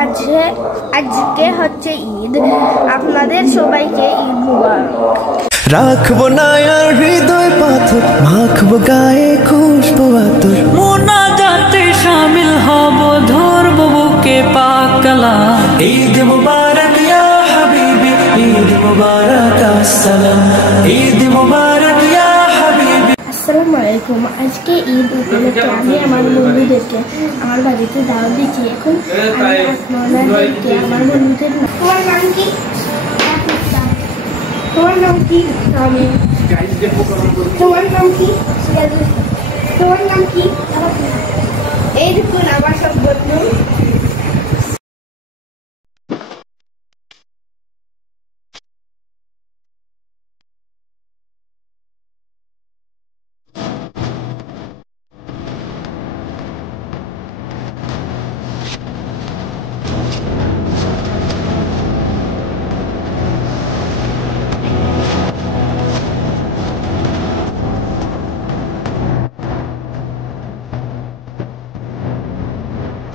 আজকে আজকে হচ্ছে ঈদ। আপনাদের সবাইকে ঈদ মুবারক। রাখবো না আর হৃদয় পাথর, মাখবো গায়ে খুশবু আতর, মোনাজাতে শামিল হব, ধরবো বুকে পাক কালাম। ঈদ মুবারক ইয়া হাবিবি, ঈদ মুবারক আসসালাম, ঈদ মুবারক ইয়া হাবিবি। আসসালামু আলাইকুম। আজকে ঈদ উপলক্ষে আমি আমার বন্ধুদেরকে আমার বাড়িতে দাওয়াত দিচ্ছি। এখন আমি আপনাদেরকে আমার বন্ধুদের তোমার নাম কি? তোমার নাম কি? তোমার নাম কি? তোমার নাম কি? এই দেখুন আমার সব বন্ধু।